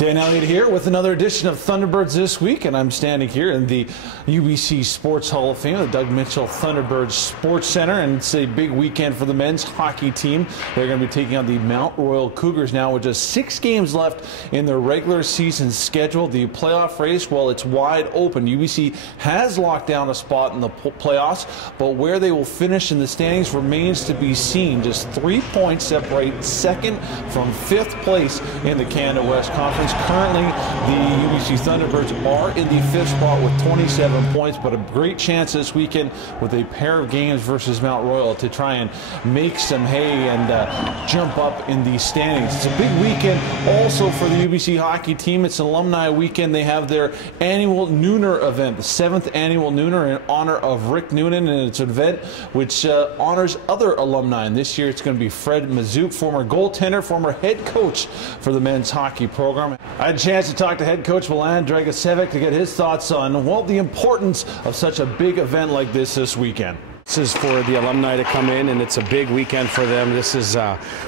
Dan Elliott here with another edition of Thunderbirds This Week, and I'm standing here in the UBC Sports Hall of Fame, the Doug Mitchell Thunderbirds Sports Center, and it's a big weekend for the men's hockey team. They're going to be taking on the Mount Royal Cougars now with just 6 games left in their regular season schedule. The playoff race, well, it's wide open. UBC has locked down a spot in the playoffs, but where they will finish in the standings remains to be seen. Just 3 points separate second from 5th place in the Canada West Conference. Currently, the UBC Thunderbirds are in the 5th spot with 27 points, but a great chance this weekend with a pair of games versus Mount Royal to try and make some hay and jump up in the standings. It's a big weekend also for the UBC hockey team. It's Alumni Weekend. They have their annual Nooner event, the 7th annual Nooner in honor of Rick Noonan, and it's an event which honors other alumni. And this year it's going to be Fred Mazouk, former goaltender, former head coach for the men's hockey program. I had a chance to talk to head coach Milan Dragicevic to get his thoughts on, well, the importance of such a big event like this weekend. This is for the alumni to come in, and it's a big weekend for them. This is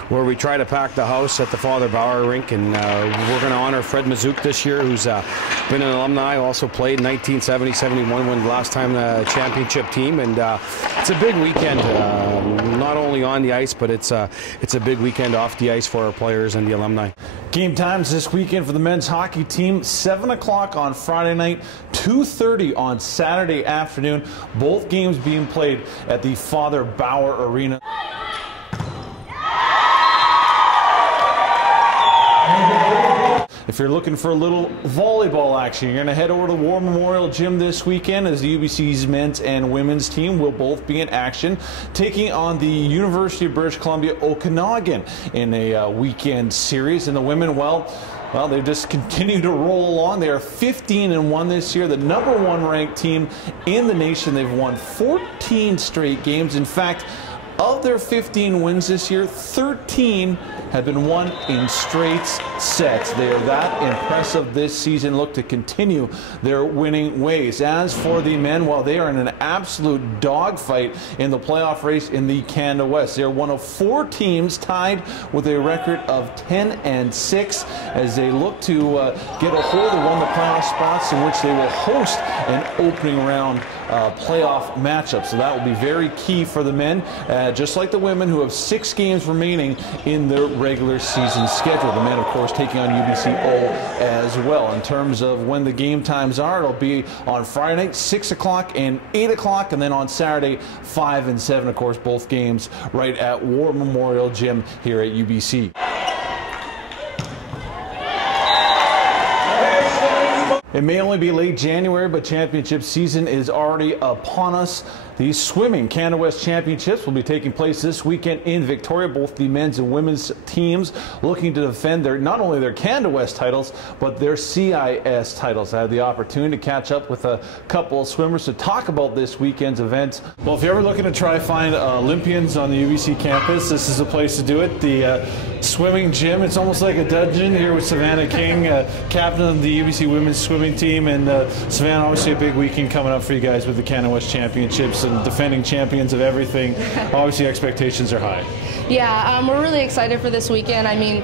where we try to pack the house at the Father Bauer rink, and we're going to honor Fred Mazouk this year, who's been an alumni, also played in 1970-71 when the last time the championship team, and it's a big weekend, not only on the ice, but it's a big weekend off the ice for our players and the alumni. Game times this weekend for the men's hockey team: 7 o'clock on Friday night, 2:30 on Saturday afternoon. Both games being played at the Father Bauer Arena. If you're looking for a little volleyball action, you're going to head over to War Memorial Gym this weekend, as the UBC's men's and women's team will both be in action, taking on the University of British Columbia Okanagan in a weekend series. And the women, well, they just continue to roll along. They are 15-1 this year, the #1 ranked team in the nation. They've won 14 straight games. In fact, of their 15 wins this year, 13 have been won in straight sets. They are that impressive this season. Look to continue their winning ways. As for the men, well, they are in an absolute dogfight in the playoff race in the Canada West. They are one of 4 teams tied with a record of 10-6 as they look to get a hold of one of the playoff spots in which they will host an opening round playoff matchup. So that will be very key for the men, just like the women, who have 6 games remaining in their regular season schedule. The men, of course, taking on UBCO as well. In terms of when the game times are, it'll be on Friday night, 6 o'clock and 8 o'clock, and then on Saturday, 5 and 7, of course, both games right at War Memorial Gym here at UBC. It may only be late January, but championship season is already upon us. The swimming Canada West Championships will be taking place this weekend in Victoria. Both the men's and women's teams looking to defend not only their Canada West titles, but their CIS titles. I had the opportunity to catch up with a couple of swimmers to talk about this weekend's event. Well, if you're ever looking to try find Olympians on the UBC campus, this is the place to do it. The swimming gym. It's almost like a dungeon here with Savannah King, captain of the UBC women's swimming team. And Savannah, obviously a big weekend coming up for you guys with the Canada West Championships and defending champions of everything. Obviously expectations are high. Yeah, we're really excited for this weekend. I mean,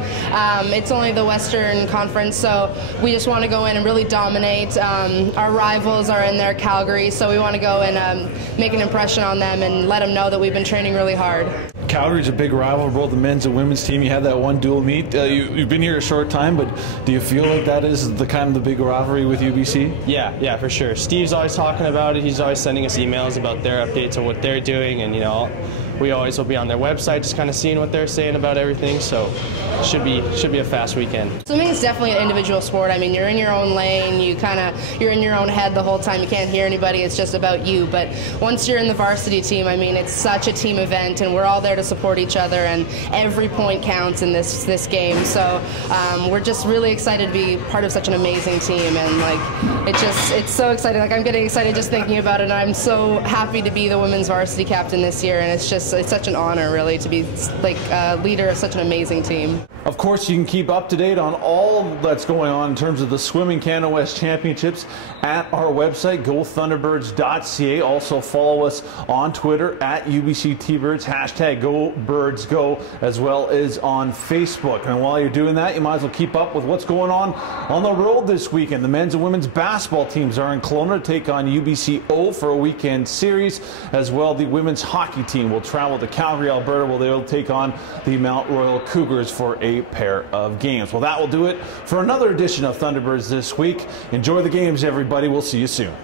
it's only the Western Conference, so we just want to go in and really dominate. Our rivals are in there, Calgary, so we want to go and make an impression on them and let them know that we've been training really hard. Calgary's a big rival for both the men's and women's team. You had that one dual meet. You've been here a short time, but do you feel like that is the kind of the big rivalry with UBC? Yeah, for sure. Steve's always talking about it. He's always sending us emails about their updates on what they're doing, and we always will be on their website just kind of seeing what they're saying about everything, so should be a fast weekend. Swimming is definitely an individual sport. I mean, you're in your own lane, you're in your own head the whole time, you can't hear anybody, it's just about you. But once you're in the varsity team, I mean, it's such a team event, and we're all there to support each other, and every point counts in this game. So we're just really excited to be part of such an amazing team, and it's so exciting. Like, I'm getting excited just thinking about it, and I'm so happy to be the women's varsity captain this year, and it's such an honor, really, to be like a leader of such an amazing team. Of course, you can keep up to date on all that's going on in terms of the Swimming Canada West Championships at our website, gothunderbirds.ca. Also follow us on Twitter at UBCTBirds, hashtag GoBirdsGo, as well as on Facebook. And while you're doing that, you might as well keep up with what's going on the road this weekend. The men's and women's basketball teams are in Kelowna to take on UBCO for a weekend series. As well, the women's hockey team will travel to Calgary, Alberta, where they'll take on the Mount Royal Cougars for a pair of games. Well, that will do it for another edition of Thunderbirds this week. Enjoy the games, everybody. We'll see you soon.